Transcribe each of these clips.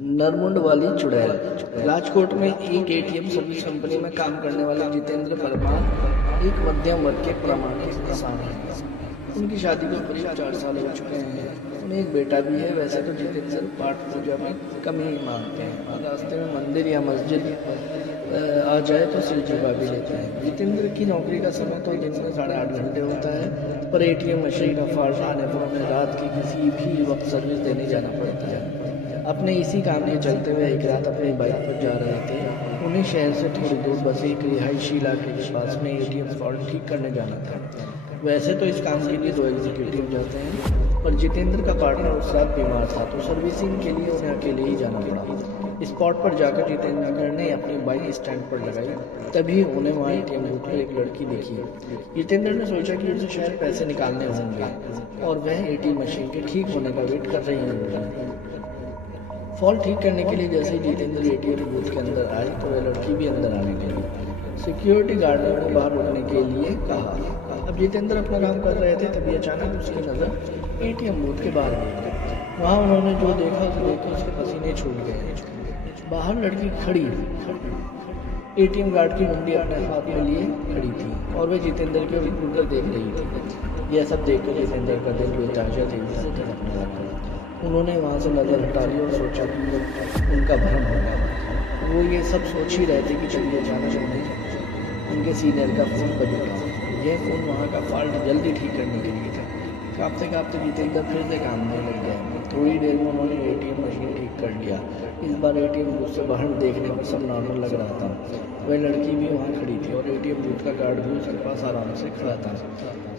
नरमुंड वाली चुड़ैल। राजकोट में एक एटीएम सर्विस कंपनी में काम करने वाले जितेंद्र परमार एक मध्यम वर्ग के प्रामाणिक किसान हैं। उनकी शादी को करीब 4 साल हो चुके हैं। उन्हें एक बेटा भी है। वैसे तो जितेंद्र पाठ पूजा में कम ही मानते हैं। रास्ते में मंदिर या मस्जिद आ जाए तो सिर झुका भी लेते हैं। जितेंद्र की नौकरी का समय तो दिन में 8.5 घंटे होता है, पर एटीएम मशीन का फॉल्ट आने पर उन्हें रात की किसी भी वक्त सर्विस देने जाना पड़ता है। अपने इसी काम के चलते हुए एक रात अपनी बाइक पर जा रहे थे। उन्हें शहर से थोड़ी दूर बसे एक रिहायशी इलाके के पास में एटीएम फॉल्ट ठीक करने जाना था। वैसे तो इस काम के लिए 2 एग्जीक्यूटिव जाते हैं, पर जितेंद्र का पार्टनर उस रात बीमार था, तो सर्विसिंग के लिए उन्हें अकेले ही जाना पड़ा। स्पॉट पर जाकर जितेंद्र ने अपनी बाइक स्टैंड पर लगाई। तभी उन्हें वहाँ एटीएम बूथ पर एक लड़की दिखी। जितेंद्र ने सोचा कि उसे शायद पैसे निकालने होंगे और वह एटीएम मशीन के ठीक होने का वेट कर रही होंगी। फॉल्ट ठीक करने के लिए जैसे ही जितेंद्र एटीएम बूथ के अंदर आई तो वह लड़की भी अंदर आने लगी। सिक्योरिटी गार्ड ने उन्हें बाहर रुकने के लिए कहा। अब जितेंद्र अपना काम कर रहे थे, तभी अचानक उसकी नज़र एटीएम बूथ के बाहर गई। वहाँ उन्होंने जो देखा तो देखकर उसके पसीने छूट गए। बाहर लड़की खड़ी एटीएम गार्ड की मुंडी अपने हाथ में लिए खड़ी थी और वह जितेंद्र के ऊपर देख रही थी। यह सब देखकर जितेंद्र का दिल बेताजा तेजी से धड़कने लगा। उन्होंने वहाँ से नज़र हटा ली और सोचा कि उनका भ्रम होगा। वो ये सब सोच ही रहे थे कि चलिए जाना चाहिए। उनके सीनियर का फ़ोन बज उठा। यह फ़ोन वहाँ का फॉल्ट जल्दी ठीक करने के लिए था। काँपते काँपते जितेंद्र फिर से काम में लग गए। थोड़ी देर में उन्होंने एटीएम मशीन ठीक कर लिया। इस बार एटीएम बूथ से बाहर देखने में सब नॉर्मल लग रहा था। वह लड़की भी वहाँ खड़ी थी और एटीएम बूथ का गार्ड भी उसके पास आराम से खड़ा था।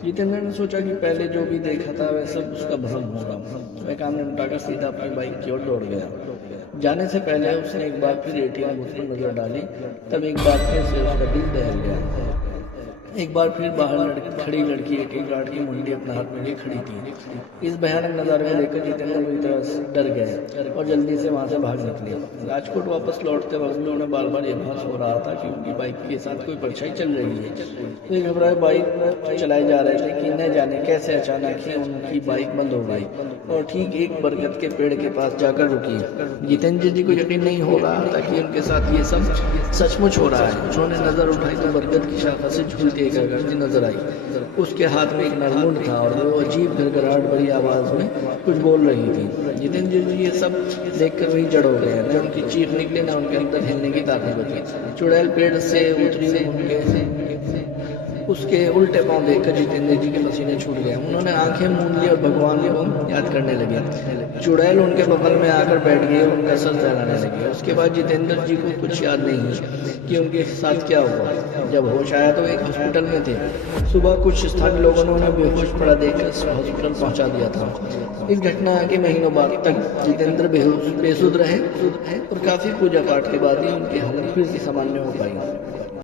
जितेंद्र ने सोचा कि पहले जो भी देखा था वह सब उसका भ्रम होगा। वह काम निपटाकर सीधा अपनी बाइक की ओर दौड़ गया। जाने से पहले उसने एक बार फिर एटीएम बूथ पर नजर डाली। तब एक बार फिर से उसका दिल दहल गया। एक बार फिर बाहर खड़ी लड़की एटीएम गार्ड की मुंडी अपने हाथ में लिए खड़ी थी। इस भयानक नज़ारे को देखकर जितेंद्र बुरी तरह से डर गए और जल्दी से वहां से भाग निकले। राजकोट वापस लौटते वक्त उन्हें बार बार यह आभास हो रहा था कि उनकी बाइक के साथ कोई परछाई चल रही है। वे घबराए बाइक चलाए जा रहे थे कि न जाने कैसे अचानक ही उनकी बाइक बंद हो गई और ठीक एक बरगद के पेड़ के पास जाकर रुकी। जितेंद्र जी को यकीन नहीं हो रहा था कि उनके साथ ये सब सचमुच हो रहा है। उन्होंने नजर उठाई तो बरगद की शाखा से झूलती एक गर्दी नजर आई। उसके हाथ में एक नरमुंड था और वो अजीब घरघराहट भरी आवाज में कुछ बोल रही थी। जितेंद्र जी ये सब देखकर वही जड़ हो गए। न उनकी चीख निकली, न उनके अंदर हिलने की ताकत बची। चुड़ैल पेड़ से उतरी उसके उल्टे पांव देखकर जितेंद्र जी के पसीने छूट गए। उन्होंने आंखें मूंद ली और भगवान को याद करने लगे। चुड़ैल उनके बगल में आकर बैठ गई और उनका सर सहलाने लगे। उसके बाद जितेंद्र जी को कुछ याद नहीं कि उनके साथ क्या हुआ। जब होश आया तो एक हॉस्पिटल में थे। सुबह कुछ स्थानीय लोगों ने उन्हें बेहोश पड़ा देखकर हॉस्पिटल पहुंचा दिया था। इस घटना के महीनों बाद तक जितेंद्र बेसुध रहे और काफी पूजा पाठ के बाद ही उनकी हालत फिर से सामान्य हो पाई।